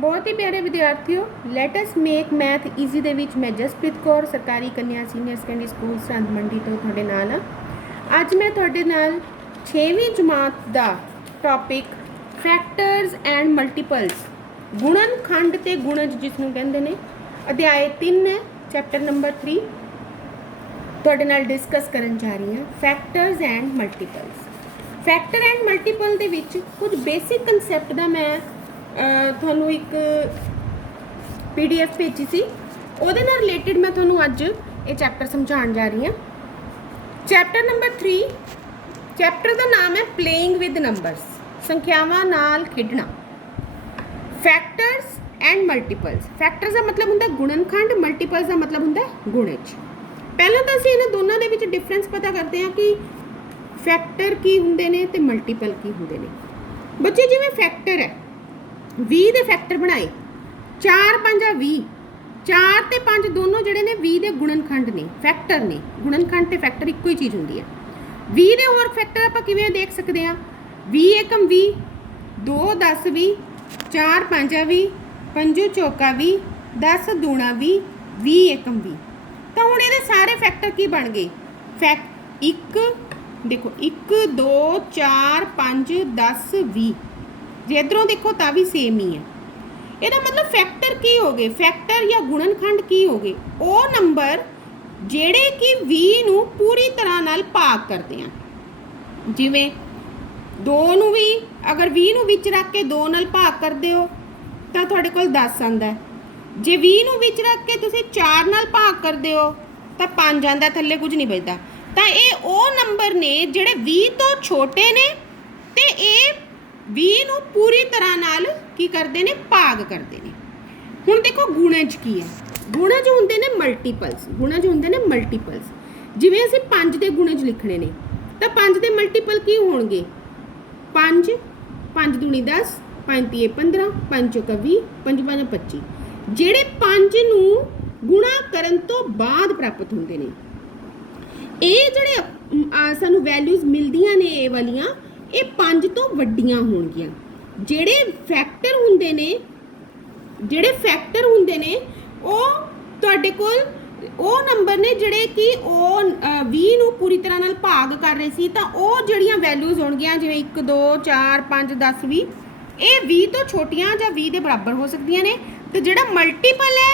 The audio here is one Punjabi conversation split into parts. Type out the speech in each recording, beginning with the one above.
बहुत ही प्यारे विद्यार्थियों, let us make math easy ਦੇ ਵਿੱਚ मैं जसप्रीत कौर सरकारी कन्या सीनियर सैकेंडरी स्कूल सरहੰद मंडी ਤੋਂ ਤੁਹਾਡੇ ਨਾਲ ਹਾਂ। ਅੱਜ ਮੈਂ ਤੁਹਾਡੇ ਨਾਲ 6ਵੀਂ ਜਮਾਤ ਦਾ ਟੌਪਿਕ ਫੈਕਟਰਸ ਐਂਡ ਮਲਟੀਪਲਸ ਗੁਣਨਖੰਡ ਤੇ ਗੁਣਜ ਜਿਸ ਨੂੰ ਕਹਿੰਦੇ ਨੇ ਅਧਿਆਇ 3 ਹੈ ਚੈਪਟਰ ਨੰਬਰ 3 ਤੁਹਾਡੇ ਨਾਲ ਡਿਸਕਸ ਕਰਨ ਜਾ ਰਹੀ ਹਾਂ। Factors and multiples factor and multiple ਦੇ ਵਿੱਚ ਕੁਝ ਬੇਸਿਕ ਕਨਸੈਪਟ ਦਾ ਮੈਂ ਤੁਹਾਨੂੰ ਇੱਕ PDF ਭੇਜੀ ਸੀ, ਉਹਦੇ ਨਾਲ ਰਿਲੇਟਡ ਮੈਂ ਤੁਹਾਨੂੰ ਅੱਜ ਇਹ ਚੈਪਟਰ ਸਮਝਾਉਣ ਜਾ ਰਹੀ ਹਾਂ। ਚੈਪਟਰ ਨੰਬਰ 3 ਚੈਪਟਰ ਦਾ ਨਾਮ ਹੈ ਪਲੇਇੰਗ ਵਿਦ ਨੰਬਰਸ, ਸੰਖਿਆਵਾਂ ਨਾਲ ਖੇਡਣਾ। ਫੈਕਟਰਸ ਐਂਡ ਮਲਟੀਪਲਸ, ਫੈਕਟਰਸ ਦਾ ਮਤਲਬ ਹੁੰਦਾ ਗੁਣਨਖੰਡ, ਮਲਟੀਪਲਸ ਦਾ ਮਤਲਬ ਹੁੰਦਾ ਗੁਣਜ। ਪਹਿਲਾਂ ਤਾਂ ਅਸੀਂ ਇਹਨਾਂ ਦੋਨਾਂ ਦੇ ਵਿੱਚ ਡਿਫਰੈਂਸ ਪਤਾ ਕਰਦੇ ਹਾਂ ਕਿ फैक्टर की होंगे ने ते मल्टीपल की होंगे ने। बच्चे जिवें फैक्टर है 20 के फैक्टर बनाए 4 5 20, 4 ते 5 दोनों जिहड़े ने 20 के गुणनखंड ने, फैक्टर ने। गुणनखंड ते फैक्टर इक्को ही चीज़ होंदी है। 20 के होर फैक्टर आपां किवें देख सकते हैं? 20 एकम 20, 2 10 20, 4 5 20, 5 चौका 20, 10 दूना 20, 20 एकम 20। तो हुण इहदे सारे फैक्टर की बन गए? एक देखो 1 2 4 5 10 20, जे इधरों देखो तो भी सेम ही है। ਇਹਦਾ मतलब फैक्टर की हो गए? फैक्टर या गुणनखंड की हो गए? ਉਹ ਨੰਬਰ ਜਿਹੜੇ कि 20 ਨੂੰ पूरी तरह ਨਾਲ ਭਾਗ ਕਰਦੇ ਆ। ਜਿਵੇਂ 2 ਨੂੰ ਵੀ अगर 20 ਨੂੰ ਵਿੱਚ ਰੱਖ ਕੇ 2 ਨਾਲ ਭਾਗ ਕਰਦੇ ਹੋ ਤਾਂ ਤੁਹਾਡੇ ਕੋਲ 10 ਆਉਂਦਾ। ਜੇ 20 ਨੂੰ ਵਿੱਚ ਰੱਖ ਕੇ ਤੁਸੀਂ 4 ਨਾਲ ਭਾਗ ਕਰਦੇ ਹੋ ਤਾਂ 5 ਆਉਂਦਾ, ਥੱਲੇ ਕੁਝ ਨਹੀਂ ਬਚਦਾ। ਤਾਂ ਇਹ ਉਹ ਨੰਬਰ ਨੇ ਜਿਹੜੇ 20 ਤੋਂ ਛੋਟੇ ਨੇ ਤੇ ਇਹ 20 ਨੂੰ ਪੂਰੀ ਤਰ੍ਹਾਂ ਨਾਲ ਕੀ ਕਰਦੇ ਨੇ? ਭਾਗ ਕਰਦੇ ਨੇ। ਹੁਣ ਦੇਖੋ ਗੁਣਜ ਕੀ ਹੈ? ਗੁਣਜ ਹੁੰਦੇ ਨੇ ਮਲਟੀਪਲਸ। ਗੁਣਜ ਹੁੰਦੇ ਨੇ ਮਲਟੀਪਲਸ। ਜਿਵੇਂ ਅਸੀਂ 5 ਦੇ ਗੁਣਜ ਲਿਖਣੇ ਨੇ ਤਾਂ 5 ਦੇ ਮਲਟੀਪਲ ਕੀ ਹੋਣਗੇ? 5 5 ਦੂਣੀ 10, 5 ਤੀਏ 15, 5 ਚੌਕਾ 20, 5 ਪੰਜ 25, ਜਿਹੜੇ 5 ਨੂੰ ਗੁਣਾ ਕਰਨ ਤੋਂ ਬਾਅਦ ਪ੍ਰਾਪਤ ਹੁੰਦੇ ਨੇ। ਇਹ ਜਿਹੜੇ ਸਾਨੂੰ ਵੈਲਿਊਜ਼ ਮਿਲਦੀਆਂ ਨੇ ਇਹ ਵਾਲੀਆਂ, ਇਹ 5 ਤੋਂ ਵੱਡੀਆਂ ਹੋਣਗੀਆਂ। ਜਿਹੜੇ ਫੈਕਟਰ ਹੁੰਦੇ ਨੇ ਉਹ ਤੁਹਾਡੇ ਕੋਲ ਉਹ ਨੰਬਰ ਨੇ ਜਿਹੜੇ ਕਿ ਉਹ 20 ਨੂੰ ਪੂਰੀ ਤਰ੍ਹਾਂ ਨਾਲ ਭਾਗ ਕਰ ਰਹੇ ਸੀ, ਤਾਂ ਉਹ ਜਿਹੜੀਆਂ ਵੈਲਿਊਜ਼ ਹੋਣਗੀਆਂ ਜਿਵੇਂ 1 2 4 5 10 20, ਇਹ 20 ਤੋਂ ਛੋਟੀਆਂ ਜਾਂ 20 ਦੇ ਬਰਾਬਰ ਹੋ ਸਕਦੀਆਂ ਨੇ। ਤੇ ਜਿਹੜਾ ਮਲਟੀਪਲ ਹੈ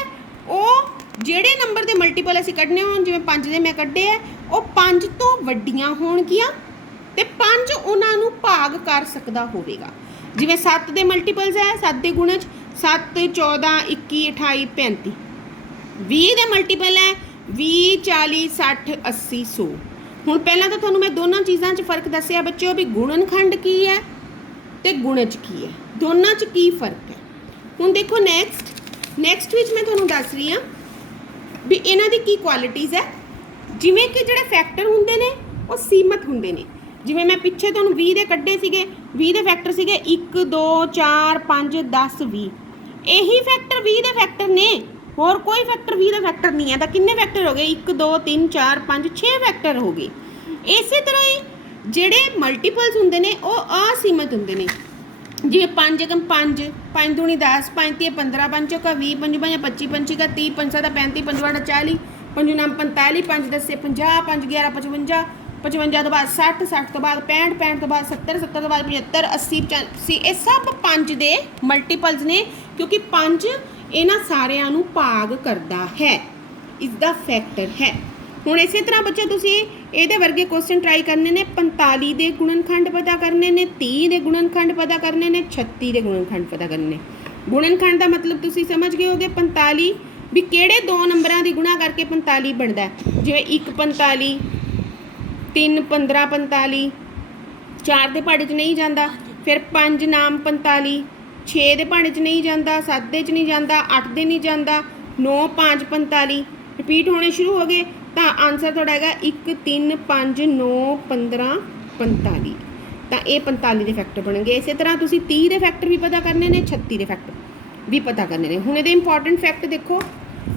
ਉਹ ਜਿਹੜੇ ਨੰਬਰ ਦੇ ਮਲਟੀਪਲ ਅਸੀਂ ਕੱਢਨੇ ਹੋਣ, ਜਿਵੇਂ 5 ਦੇ ਮੈਂ ਕੱਢੇ ਆ, ਉਹ 5 ਤੋਂ ਵੱਡੀਆਂ ਹੋਣਗੀਆਂ ਤੇ 5 ਉਹਨਾਂ ਨੂੰ ਭਾਗ ਕਰ ਸਕਦਾ ਹੋਵੇਗਾ। ਜਿਵੇਂ 7 ਦੇ ਮਲਟੀਪਲਸ ਹੈ, 7 ਦੇ ਗੁਣਜ 7 14 21 28 35। 20 ਦੇ ਮਲਟੀਪਲ ਹੈ 20 40 60 80 100। ਹੁਣ ਪਹਿਲਾਂ ਤਾਂ ਤੁਹਾਨੂੰ ਮੈਂ ਦੋਨਾਂ ਚੀਜ਼ਾਂ 'ਚ ਫਰਕ ਦੱਸਿਆ ਬੱਚਿਓ ਵੀ ਗੁਣਨਖੰਡ ਕੀ ਹੈ ਤੇ ਗੁਣਜ ਕੀ ਹੈ, ਦੋਨਾਂ 'ਚ ਕੀ ਫਰਕ ਹੈ। ਹੁਣ ਦੇਖੋ ਨੈਕਸਟ ਵਿੱਚ ਮੈਂ ਤੁਹਾਨੂੰ ਦੱਸ ਰਹੀ ਹਾਂ ਵੀ ਇਹਨਾਂ ਦੀ ਕੀ ਕੁਆਲਿਟੀਜ਼ ਹੈ। ਜਿਵੇਂ ਕਿ ਜਿਹੜੇ ਫੈਕਟਰ ਹੁੰਦੇ ਨੇ ਉਹ ਸੀਮਤ ਹੁੰਦੇ ਨੇ। ਜਿਵੇਂ ਮੈਂ ਪਿੱਛੇ ਤੁਹਾਨੂੰ 20 ਦੇ ਕੱਢੇ ਸੀਗੇ, 20 ਦੇ ਫੈਕਟਰ ਸੀਗੇ 1 2 4 5 10 20। ਇਹੀ ਫੈਕਟਰ 20 ਦੇ ਫੈਕਟਰ ਨੇ, ਹੋਰ ਕੋਈ ਫੈਕਟਰ 20 ਦਾ ਫੈਕਟਰ ਨਹੀਂ ਹੈ। ਤਾਂ ਕਿੰਨੇ ਫੈਕਟਰ ਹੋ ਗਏ? 1 2 3 4 5 6 ਫੈਕਟਰ ਹੋ ਗਏ। ਇਸੇ ਤਰ੍ਹਾਂ ਹੀ ਜਿਹੜੇ ਮਲਟੀਪਲਸ ਹੁੰਦੇ ਨੇ ਉਹ ਅਸੀਮਤ ਹੁੰਦੇ ਨੇ। ਜਿਵੇਂ 5 एकम 5, 5 दूनी 10, 5 ਤੀਏ 15, 5 ਚੌਕਾ 20, 5 ਪੰਜ 25, 25 का 30, 5 ਸੱਤਾ 35, 5 ਵਾੜਾ 40, 5 ਨਾਮ 45, 5 10 50, 5 11 55, 55 ਤੋਂ ਬਾਅਦ 60, 60 ਤੋਂ ਬਾਅਦ 65, 65 ਤੋਂ ਬਾਅਦ 70, 70 ਤੋਂ ਬਾਅਦ 75, 80 85। ਇਹ ਸਭ 5 ਦੇ ਮਲਟੀਪਲਸ ਨੇ ਕਿਉਂਕਿ 5 ਇਹਨਾਂ ਸਾਰਿਆਂ ਨੂੰ ਭਾਗ ਕਰਦਾ ਹੈ, ਇਸ ਦਾ ਫੈਕਟਰ ਹੈ। ਹੁਣ ਇਸੇ ਤਰ੍ਹਾਂ ਬੱਚੇ ਤੁਸੀਂ ਇਹਦੇ ਵਰਗੇ ਕੁਐਸਚਨ ਟਰਾਈ ਕਰਨੇ ਨੇ। 45 ਦੇ ਗੁਣਨਖੰਡ ਪਤਾ ਕਰਨੇ ਨੇ, 30 ਦੇ ਗੁਣਨਖੰਡ ਪਤਾ ਕਰਨੇ ਨੇ, 36 ਦੇ ਗੁਣਨਖੰਡ ਪਤਾ ਕਰਨੇ ਨੇ। ਗੁਣਨਖੰਡ ਦਾ ਮਤਲਬ ਤੁਸੀਂ ਸਮਝ ਗਏ ਹੋਗੇ। 45 ਵੀ ਕਿਹੜੇ ਦੋ ਨੰਬਰਾਂ ਦੀ ਗੁਣਾ ਕਰਕੇ 45 ਬਣਦਾ। ਜਿਵੇਂ 1 45, 3 15 45, 4 ਦੇ ਪਹਾੜੇ 'ਚ ਨਹੀਂ ਜਾਂਦਾ, ਫਿਰ 5 ਨਾਮ 45, 6 ਦੇ ਪਹਾੜੇ 'ਚ ਨਹੀਂ ਜਾਂਦਾ, 7 ਦੇ 'ਚ ਨਹੀਂ ਜਾਂਦਾ, 8 ਦੇ ਨਹੀਂ ਜਾਂਦਾ, 9 5 45 ਰਿਪੀਟ ਹੋਣੇ ਸ਼ੁਰੂ ਹੋ ਗਏ। ਤਾਂ ਆਨਸਰ ਤੁਹਾਡਾ ਹੈਗਾ 1 3 5 9 15 45। ਤਾਂ ਇਹ 45 ਦੇ ਫੈਕਟਰ ਬਣਨਗੇ। ਇਸੇ ਤਰ੍ਹਾਂ ਤੁਸੀਂ 30 ਦੇ ਫੈਕਟਰ ਵੀ ਪਤਾ ਕਰਨੇ ਨੇ, 36 ਦੇ ਫੈਕਟਰ ਵੀ ਪਤਾ ਕਰਨੇ ਨੇ। ਹੁਣ ਇਹਦੇ ਇੰਪੋਰਟੈਂਟ ਫੈਕਟ ਦੇਖੋ।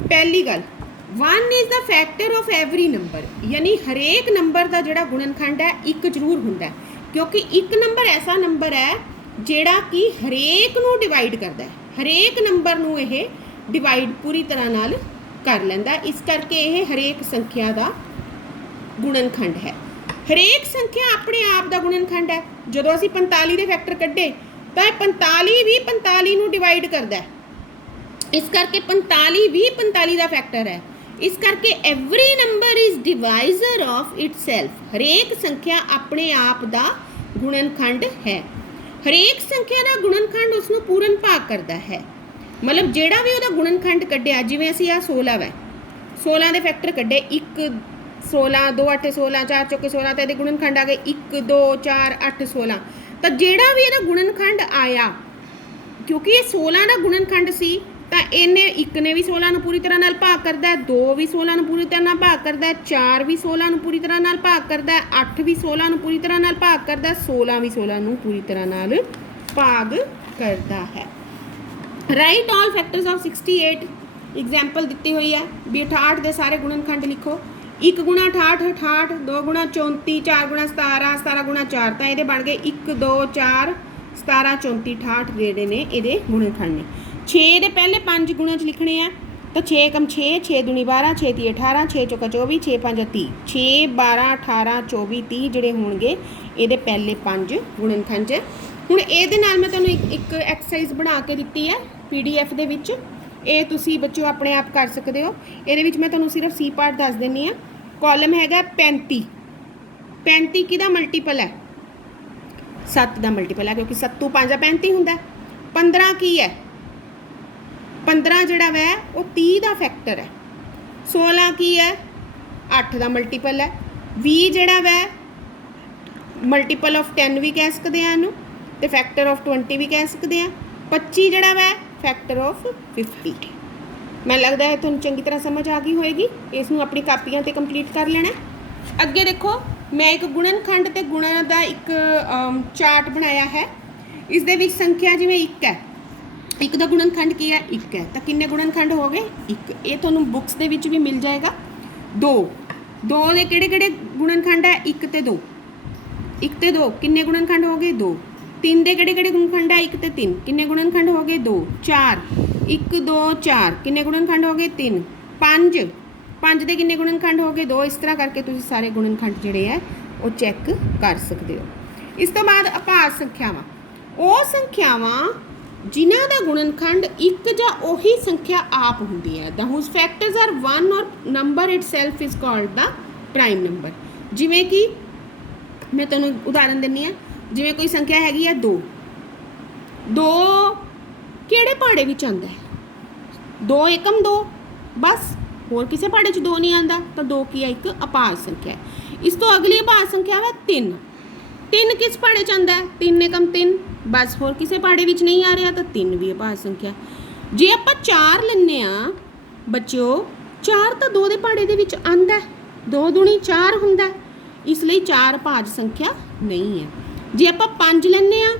ਪਹਿਲੀ ਗੱਲ, 1 is the factor of every number, ਯਾਨੀ ਹਰੇਕ ਨੰਬਰ ਦਾ ਜਿਹੜਾ ਗੁਣਨਖੰਡ ਹੈ 1 ਜ਼ਰੂਰ ਹੁੰਦਾ, ਕਿਉਂਕਿ 1 ਨੰਬਰ ਐਸਾ ਨੰਬਰ ਹੈ ਜਿਹੜਾ ਕਿ ਹਰੇਕ ਨੂੰ ਡਿਵਾਈਡ ਕਰਦਾ ਹੈ। ਹਰੇਕ ਨੰਬਰ ਨੂੰ ਇਹ ਡਿਵਾਈਡ ਪੂਰੀ ਤਰ੍ਹਾਂ ਨਾਲ ਕਰ ਲੈਂਦਾ, ਇਸ ਕਰਕੇ ਇਹ ਹਰੇਕ ਸੰਖਿਆ ਦਾ ਗੁਣਨਖੰਡ ਹੈ। ਹਰੇਕ ਸੰਖਿਆ ਆਪਣੇ ਆਪ ਦਾ ਗੁਣਨਖੰਡ ਹੈ। ਜਦੋਂ ਅਸੀਂ 45 ਦੇ ਫੈਕਟਰ ਕੱਢੇ ਤਾਂ ਇਹ 45 ਵੀ 45 ਨੂੰ ਡਿਵਾਈਡ ਕਰਦਾ ਹੈ, ਇਸ ਕਰਕੇ 45 ਵੀ 45 ਦਾ ਫੈਕਟਰ ਹੈ। ਇਸ ਕਰਕੇ every number is divisor of itself. ਹਰੇਕ ਸੰਖਿਆ ਆਪਣੇ ਆਪ ਦਾ ਗੁਣਨਖੰਡ ਹੈ। ਹਰੇਕ ਸੰਖਿਆ ਦਾ ਗੁਣਨਖੰਡ ਉਸ ਨੂੰ ਪੂਰਨ ਭਾਗ ਕਰਦਾ ਹੈ। ਮਤਲਬ ਜਿਹੜਾ ਵੀ ਉਹਦਾ ਗੁਣਨਖੰਡ ਕੱਢਿਆ, ਜਿਵੇਂ ਅਸੀਂ ਆ 16 ਹੈ, 16 ਦੇ ਫੈਕਟਰ ਕੱਢੇ, 1 16 2 8 16 4 ਚੌਕੇ 16, ਤਾਂ ਇਹਦੇ ਗੁਣਨਖੰਡ ਆ ਗਏ 1 2 4 8 16। ਤਾਂ ਜਿਹੜਾ ਵੀ ਇਹਦਾ ਗੁਣਨਖੰਡ ਆਇਆ, ਕਿਉਂਕਿ ਇਹ 16 ਦਾ ਗੁਣਨਖੰਡ ਸੀ, ਤਾਂ ਇਹਨੇ 1 ਨੇ ਵੀ 16 ਨੂੰ ਪੂਰੀ ਤਰ੍ਹਾਂ ਨਾਲ ਭਾਗ ਕਰਦਾ, 2 ਵੀ 16 ਨੂੰ ਪੂਰੀ ਤਰ੍ਹਾਂ ਨਾਲ ਭਾਗ ਕਰਦਾ, 4 ਵੀ 16 ਨੂੰ ਪੂਰੀ ਤਰ੍ਹਾਂ ਨਾਲ ਭਾਗ ਕਰਦਾ, 8 ਵੀ 16 ਨੂੰ ਪੂਰੀ ਤਰ੍ਹਾਂ ਨਾਲ ਭਾਗ ਕਰਦਾ, 16 ਵੀ 16 ਨੂੰ ਪੂਰੀ ਤਰ੍ਹਾਂ ਨਾਲ ਭਾਗ ਕਰਦਾ ਹੈ। Right all factors of 68। Example ਦਿੱਤੀ ਹੋਈ ਹੈ ਵੀ 68 ਦੇ ਸਾਰੇ ਗੁਣਨਖੰਡ ਲਿਖੋ। 1 ਗੁਣਾ 68 68, 2 ਗੁਣਾ 34, 4 ਗੁਣਾ 17, 17 ਗੁਣਾ 4, ਤਾਂ ਇਹਦੇ ਬਣ ਗਏ 1 2 4 17 34 68 ਜਿਹੜੇ ਨੇ ਇਹਦੇ ਗੁਣਨਖੰਡ ਨੇ। 6 ਦੇ ਪਹਿਲੇ 5 ਗੁਣਾਂ 'ਚ ਲਿਖਣੇ ਆ, ਤਾਂ 6 × 6 6 ਦੂਣੀ 12, 6 ਤੀਏ 18, 6 ਚੌਕਾ 24, 6 5 30, 6 12 18 24 30 ਜਿਹੜੇ ਹੋਣਗੇ ਇਹਦੇ ਪਹਿਲੇ 5 ਗੁਣਨਖੰਡ 'ਚ। ਹੁਣ ਇਹਦੇ ਨਾਲ ਮੈਂ ਤੁਹਾਨੂੰ ਇੱਕ ਐਕਸਰਸਾਈਜ਼ ਬਣਾ ਕੇ ਦਿੱਤੀ ਹੈ PDF ਦੇ ਵਿੱਚ, ਇਹ ਤੁਸੀਂ ਬੱਚਿਓ ਆਪਣੇ ਆਪ ਕਰ ਸਕਦੇ ਹੋ। ਇਹਦੇ ਵਿੱਚ ਮੈਂ ਤੁਹਾਨੂੰ ਸਿਰਫ C ਪਾਰਟ ਦੱਸ ਦਿੰਦੀ ਹਾਂ। ਕਾਲਮ ਹੈਗਾ 35, 35 ਕਿਹਦਾ ਮਲਟੀਪਲ ਹੈ? 7 ਦਾ ਮਲਟੀਪਲ ਹੈ, ਕਿਉਂਕਿ 7 5 35 ਹੁੰਦਾ। 15 ਕੀ ਹੈ? 15 ਜਿਹੜਾ ਵੈ ਉਹ 30 ਦਾ ਫੈਕਟਰ ਹੈ। 16 ਕੀ ਹੈ? 8 ਦਾ ਮਲਟੀਪਲ ਹੈ। 20 ਜਿਹੜਾ ਵੈ ਮਲਟੀਪਲ ਆਫ 10 ਵੀ ਕਹਿ ਸਕਦੇ ਆ ਇਹਨੂੰ, ਤੇ ਫੈਕਟਰ ਆਫ 20 ਵੀ ਕਹਿ ਸਕਦੇ ਆ। 25 ਜਿਹੜਾ ਵੈ ਫੈਕਟਰ ਆਫ 50। ਮੈਨੂੰ ਲੱਗਦਾ ਹੈ ਤੁਹਾਨੂੰ ਚੰਗੀ ਤਰ੍ਹਾਂ ਸਮਝ ਆ ਗਈ ਹੋਏਗੀ। ਇਸ ਨੂੰ ਆਪਣੀ ਕਾਪੀਆਂ 'ਤੇ ਕੰਪਲੀਟ ਕਰ ਲੈਣਾ। ਅੱਗੇ ਦੇਖੋ, ਮੈਂ ਇੱਕ ਗੁਣਨਖੰਡ ਤੇ ਗੁਣਨ ਦਾ ਇੱਕ ਚਾਰਟ ਬਣਾਇਆ ਹੈ। ਇਸ ਦੇ ਵਿੱਚ ਸੰਖਿਆ ਜਿਵੇਂ 1 ਹੈ, 1 ਦਾ ਗੁਣਨਖੰਡ ਕੀ ਹੈ? 1 ਹੈ, ਤਾਂ ਕਿੰਨੇ ਗੁਣਨਖੰਡ ਹੋ ਗਏ? 1। ਇਹ ਤੁਹਾਨੂੰ ਬੁੱਕਸ ਦੇ ਵਿੱਚ ਵੀ ਮਿਲ ਜਾਏਗਾ। 2 ਦੇ ਕਿਹੜੇ ਕਿਹੜੇ ਗੁਣਨਖੰਡ ਹੈ? 1 ਤੇ 2, 1 ਤੇ 2 ਕਿੰਨੇ ਗੁਣਨਖੰਡ ਹੋ ਗਏ? 2। 3 ਦੇ ਕਿਹੜੇ ਕਿਹੜੇ ਗੁਣਨਖੰਡ ਹੈ? 1 ਤੇ 3 ਕਿੰਨੇ ਗੁਣਨਖੰਡ ਹੋ ਗਏ? 2। 4 1 2 4 ਕਿੰਨੇ ਗੁਣਨਖੰਡ ਹੋ ਗਏ? 3। 5 ਦੇ ਕਿੰਨੇ ਗੁਣਨਖੰਡ ਹੋ ਗਏ? 2। ਇਸ ਤਰ੍ਹਾਂ ਕਰਕੇ ਤੁਸੀਂ ਸਾਰੇ ਗੁਣਨਖੰਡ ਜਿਹੜੇ ਹੈ ਉਹ ਚੈੱਕ ਕਰ ਸਕਦੇ ਹੋ। ਇਸ ਤੋਂ ਬਾਅਦ ਅਭਾਜ ਸੰਖਿਆਵਾਂ, ਉਹ ਸੰਖਿਆਵਾਂ ਜਿਨ੍ਹਾਂ ਦਾ ਗੁਣਨਖੰਡ 1 ਜਾਂ ਉਹੀ ਸੰਖਿਆ ਆਪ ਹੁੰਦੀ ਹੈ। ਦਾ ਹੂਜ਼ ਫੈਕਟਰਸ ਆਰ 1 ਔਰ number itself is called the prime number. ਜਿਵੇਂ ਕਿ ਮੈਂ ਤੁਹਾਨੂੰ ਉਦਾਹਰਨ ਦਿੰਦੀ ਹਾਂ, ਜਿਵੇਂ ਕੋਈ ਸੰਖਿਆ ਹੈਗੀ ਹੈ 2। 2 ਕਿਹੜੇ ਪਹਾੜੇ ਵਿੱਚ ਆਉਂਦਾ ਹੈ? 2 ਏਕਮ 2, ਬਸ ਹੋਰ ਕਿਸੇ ਪਹਾੜੇ 'ਚ 2 ਨਹੀਂ ਆਉਂਦਾ, ਤਾਂ 2 ਕੀ ਹੈ? ਇੱਕ ਅਭਾਜ ਸੰਖਿਆ ਹੈ। ਇਸ ਤੋਂ ਅਗਲੀ ਅਭਾਜ ਸੰਖਿਆ ਹੈ 3। 3 ਕਿਸ ਪਹਾੜੇ 'ਚ ਆਉਂਦਾ ਹੈ? 3 ਏਕਮ 3, ਬਸ ਹੋਰ ਕਿਸੇ ਪਹਾੜੇ ਵਿੱਚ ਨਹੀਂ ਆ ਰਿਹਾ, ਤਾਂ 3 ਵੀ ਅਭਾਜ ਸੰਖਿਆ। ਜੇ ਆਪਾਂ 4 ਲੈਂਦੇ ਆ ਬੱਚਿਓ, 4 ਤਾਂ 2 ਦੇ ਪਹਾੜੇ ਦੇ ਵਿੱਚ ਆਉਂਦਾ, 2 ਦੂਣੀ 4 ਹੁੰਦਾ, ਇਸ ਲਈ 4 ਅਭਾਜ ਸੰਖਿਆ ਨਹੀਂ ਹੈ। ਜੇ ਆਪਾਂ 5 ਲੈਂਦੇ ਆ,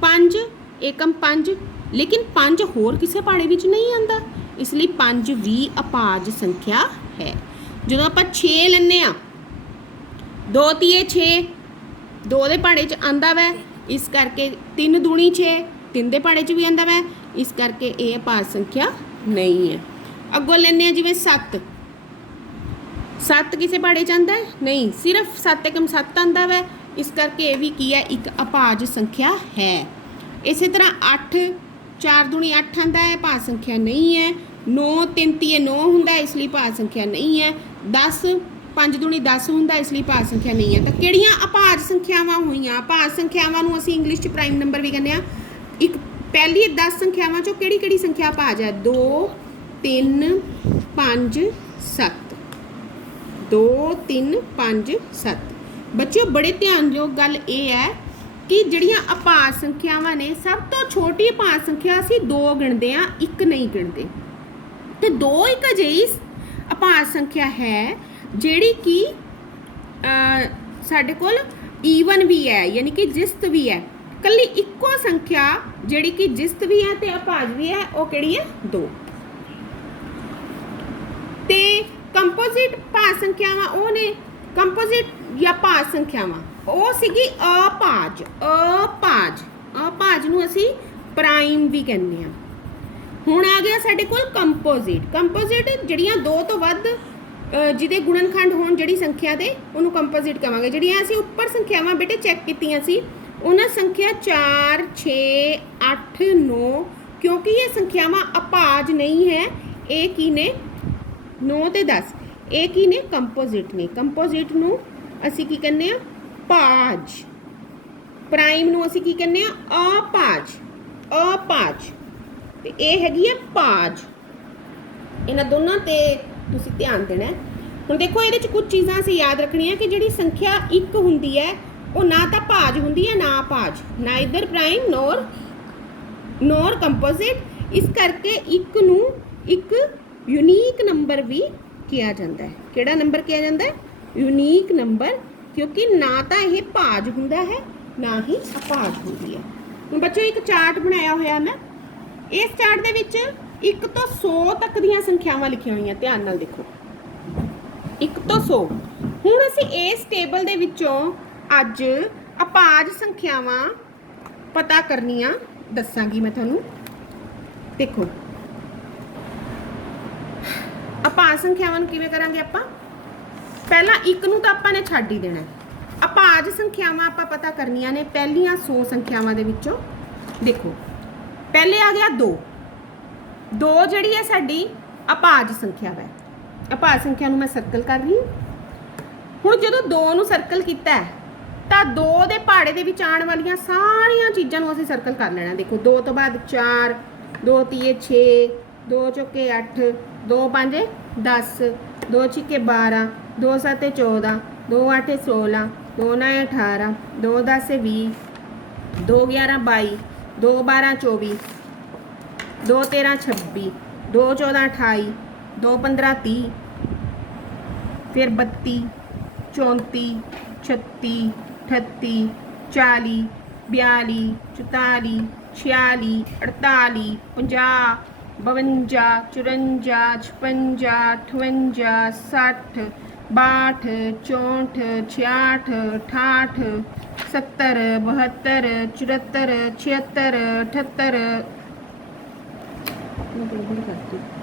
5 ਏਕਮ 5, ਲੇਕਿਨ 5 ਹੋਰ ਕਿਸੇ ਪਹਾੜੇ ਵਿੱਚ ਨਹੀਂ ਆਉਂਦਾ, ਇਸ ਲਈ 5 ਵੀ ਅਭਾਜ ਸੰਖਿਆ ਹੈ। ਜਦੋਂ ਆਪਾਂ 6 ਲੈਂਦੇ ਆ, 2 ਤੀਏ 6, 2 ਦੇ ਪਹਾੜੇ 'ਚ ਆਉਂਦਾ ਵੈ, ਇਸ ਕਰਕੇ 3 ਦੂਣੀ 6, 3 ਦੇ ਪਹਾੜੇ 'ਚ ਵੀ ਆਉਂਦਾ ਵੈ, ਇਸ ਕਰਕੇ ਇਹ ਅਭਾਜ ਸੰਖਿਆ ਨਹੀਂ ਹੈ। ਅੱਗੋਂ ਲੈਂਦੇ ਆ ਜਿਵੇਂ 7। 7 ਕਿਸੇ ਪਹਾੜੇ 'ਚ ਆਉਂਦਾ ਨਹੀਂ, ਸਿਰਫ 7 ਏਕਮ 7 ਆਉਂਦਾ ਵੈ, ਇਸ ਕਰਕੇ ਇਹ ਵੀ ਕੀ ਹੈ? ਇੱਕ ਅਭਾਜ ਸੰਖਿਆ ਹੈ। ਇਸੇ ਤਰ੍ਹਾਂ 8 4 ਦੂਣੀ 8 ਆਉਂਦਾ ਹੈ, ਭਾਜ ਸੰਖਿਆ ਨਹੀਂ ਹੈ। 9 3 ਤੀਏ 9 ਹੁੰਦਾ, ਇਸ ਲਈ ਭਾਜ ਸੰਖਿਆ ਨਹੀਂ ਹੈ। 10 5 ਦੂਣੀ 10 ਹੁੰਦਾ, ਇਸ ਲਈ ਭਾਜ ਸੰਖਿਆ ਨਹੀਂ ਹੈ। ਤਾਂ ਕਿਹੜੀਆਂ ਅਭਾਜ ਸੰਖਿਆਵਾਂ ਹੋਈਆਂ? ਅਭਾਜ ਸੰਖਿਆਵਾਂ ਨੂੰ ਅਸੀਂ ਇੰਗਲਿਸ਼ 'ਚ ਪ੍ਰਾਈਮ ਨੰਬਰ ਵੀ ਕਹਿੰਦੇ ਆ। ਇੱਕ ਪਹਿਲੀ 10 ਸੰਖਿਆਵਾਂ 'ਚੋਂ ਕਿਹੜੀ ਕਿਹੜੀ ਸੰਖਿਆ ਅਭਾਜ ਹੈ? 2 3 5 7। 2 3 5 7। ਬੱਚਿਓ ਬੜੇ ਧਿਆਨਯੋਗ ਗੱਲ ਇਹ ਹੈ ਕਿ ਜਿਹੜੀਆਂ ਅਭਾਜ ਸੰਖਿਆਵਾਂ ਨੇ, ਸਭ ਤੋਂ ਛੋਟੀ ਅਭਾਜ ਸੰਖਿਆ ਅਸੀਂ 2 ਗਿਣਦੇ ਆ, 1 ਨਹੀਂ ਗਿਣਦੇ। ਤੇ 2 ਇੱਕ ਅਜਿਹੀ ਅਭਾਜ ਸੰਖਿਆ ਹੈ ਜਿਹੜੀ ਕਿ ਸਾਡੇ ਕੋਲ ਈਵਨ ਵੀ ਹੈ, ਯਾਨੀ ਕਿ ਜਿਸਤ ਵੀ ਹੈ। ਕੱਲੀ ਇੱਕੋ ਸੰਖਿਆ ਜਿਹੜੀ ਕਿ ਜਿਸਤ ਵੀ ਹੈ ਤੇ ਅਭਾਜ ਵੀ ਹੈ, ਉਹ ਕਿਹੜੀ ਹੈ? 2। ਤੇ ਕੰਪੋਜ਼ਿਟ ਭਾਜ ਸੰਖਿਆਵਾਂ ਉਹ ਨੇ, ਕੰਪੋਜ਼ਿਟ ਜਾਂ ਭਾਜ ਸੰਖਿਆਵਾਂ ਉਹ ਸੀਗੀ ਅਭਾਜ। ਅਭਾਜ ਨੂੰ ਅਸੀਂ ਪ੍ਰਾਈਮ ਵੀ ਕਹਿੰਦੇ ਆ। ਹੁਣ ਆ ਗਿਆ ਸਾਡੇ ਕੋਲ ਕੰਪੋਜ਼ਿਟ। ਕੰਪੋਜ਼ਿਟ ਜਿਹੜੀਆਂ ਦੋ ਤੋਂ ਵੱਧ ਜਿਹਦੇ ਗੁਣਨਖੰਡ ਹੋਣ ਜਿਹੜੀ ਸੰਖਿਆ ਦੇ, ਉਹਨੂੰ ਕੰਪੋਜ਼ਿਟ ਕਹਾਂਗੇ। ਜਿਹੜੀਆਂ ਅਸੀਂ ਉੱਪਰ ਸੰਖਿਆਵਾਂ ਬੇਟੇ ਚੈੱਕ ਕੀਤੀਆਂ ਸੀ, ਉਹਨਾਂ ਸੰਖਿਆ 4 6 8 9, ਕਿਉਂਕਿ ਇਹ ਸੰਖਿਆਵਾਂ ਅਭਾਜ ਨਹੀਂ ਹੈ, ਇਹ ਕੀ ਨੇ 9 ਤੇ 10, ਇਹ ਕੀ ਨੇ ਕੰਪੋਜ਼ਿਟ ਨੇ। ਕੰਪੋਜ਼ਿਟ ਨੂੰ ਅਸੀਂ ਕੀ ਕਹਿੰਦੇ ਆ ਭਾਜ, ਪ੍ਰਾਈਮ ਨੂੰ ਅਸੀਂ ਕੀ ਕਹਿੰਦੇ ਆ ਅਭਾਜ, ਅਭਾਜ, ਤੇ ਇਹ ਹੈਗੀ ਆ ਭਾਜ। ਇਹਨਾਂ ਦੋਨਾਂ ਤੇ ਤੁਸੀਂ ਧਿਆਨ ਦੇਣਾ ਹੈ। ਹੁਣ ਦੇਖੋ ਇਹਦੇ ਚ ਕੁਝ ਚੀਜ਼ਾਂ ਅਸੀਂ ਯਾਦ ਰੱਖਣੀਆਂ ਕਿ ਜਿਹੜੀ ਸੰਖਿਆ 1 ਹੁੰਦੀ ਹੈ ਉਹ ਨਾ ਤਾਂ ਭਾਜ ਹੁੰਦੀ ਹੈ ਨਾ ਭਾਜ, ਨਾਈਦਰ ਪ੍ਰਾਈਮ ਨੋਰ ਕੰਪੋਜ਼ਿਟ। ਇਸ ਕਰਕੇ 1 ਨੂੰ ਇੱਕ ਯੂਨੀਕ ਨੰਬਰ ਵੀ ਕਿਹਾ ਜਾਂਦਾ ਹੈ। ਕਿਹੜਾ ਨੰਬਰ ਕਿਹਾ ਜਾਂਦਾ ਹੈ? ਯੂਨੀਕ ਨੰਬਰ, ਕਿਉਂਕਿ ਨਾ ਤਾਂ ਇਹ ਭਾਜ ਹੁੰਦਾ ਹੈ ਨਾ ਹੀ ਅਭਾਜ ਹੁੰਦੀ ਹੈ। ਹੁਣ ਬੱਚੋ ਇੱਕ ਚਾਰਟ ਬਣਾਇਆ ਹੋਇਆ ਮੈਂ, ਇਸ ਚਾਰਟ ਦੇ ਵਿੱਚ 1 ਤੋਂ 100 ਤੱਕ ਦੀਆਂ ਸੰਖਿਆਵਾਂ ਲਿਖੀਆਂ ਹੋਈਆਂ, ਧਿਆਨ ਨਾਲ ਦੇਖੋ 1 ਤੋਂ 100। ਹੁਣ ਅਸੀਂ ਇਸ ਟੇਬਲ ਦੇ ਵਿੱਚੋਂ ਅੱਜ ਅਭਾਜ ਸੰਖਿਆਵਾਂ ਪਤਾ ਕਰਨੀਆਂ ਦੱਸਾਂਗੀ ਮੈਂ ਤੁਹਾਨੂੰ। ਦੇਖੋ ਅਭਾਜ ਸੰਖਿਆਵਾਂ ਨੂੰ ਕਿਵੇਂ ਕਰਾਂਗੇ ਆਪਾਂ? ਪਹਿਲਾਂ 1 ਨੂੰ ਤਾਂ ਆਪਾਂ ਨੇ ਛੱਡ ਹੀ ਦੇਣਾ। ਅਭਾਜ ਸੰਖਿਆਵਾਂ ਆਪਾਂ ਪਤਾ ਕਰਨੀਆਂ ਨੇ ਪਹਿਲੀਆਂ 100 ਸੰਖਿਆਵਾਂ ਦੇ ਵਿੱਚੋਂ। ਦੇਖੋ ਪਹਿਲੇ ਆ ਗਿਆ 2, 2 ਜਿਹੜੀ ਹੈ ਸਾਡੀ ਅਭਾਜ ਸੰਖਿਆ ਹੈ। ਅਭਾਜ ਸੰਖਿਆ ਨੂੰ ਮੈਂ ਸਰਕਲ ਕਰ ਰਹੀ ਹਾਂ। ਹੁਣ ਜਦੋਂ 2 ਨੂੰ ਸਰਕਲ ਕੀਤਾ ਤਾਂ 2 ਦੇ ਪਹਾੜੇ ਦੇ ਵਿੱਚ ਆਉਣ ਵਾਲੀਆਂ ਸਾਰੀਆਂ ਚੀਜ਼ਾਂ ਨੂੰ ਅਸੀਂ ਸਰਕਲ ਕਰ ਲੈਣਾ। ਦੇਖੋ 2 ਤੋਂ ਬਾਅਦ 4, 2 ਤੀਏ 6, 2 ਚੌਕੇ 8, 2 ਪੰਜੇ 10, 2 ਛਿੱਕੇ 12, 2 ਸੱਤੇ 14, 2 8 16, 2 9 18, 2 10 20, 2 11 22, 2 12 24, 2 13 26, 2 14 28, 2 15 30, फिर 32, 34, 36, 38, 40, 42, 44, 46, 48, 50, 52, 54, 56, 58, 60, 62, 64, 66, 68, 70, 72, 74, 76, 78,